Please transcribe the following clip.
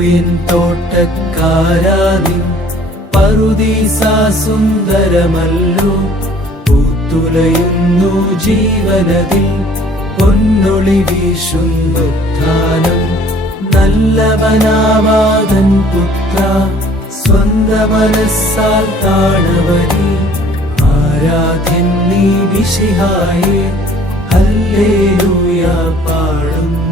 N തോട്ടക്കാരാ നിൻ പറുദീസ സുന്ദരമല്ലോ. പൂത്തുലയുന്നു ജീവനതിൽ, പൊന്നൊളി വീശുന്നുത്ഥാനം. നല്ലവനാവാതൻ പുത്ര, സ്വന്ത മനസ്സാൽ താണവനേ. ആരാധ്യൻ നീ മിശിഹായേ, ഹല്ലേലൂയ പാടുന്നു.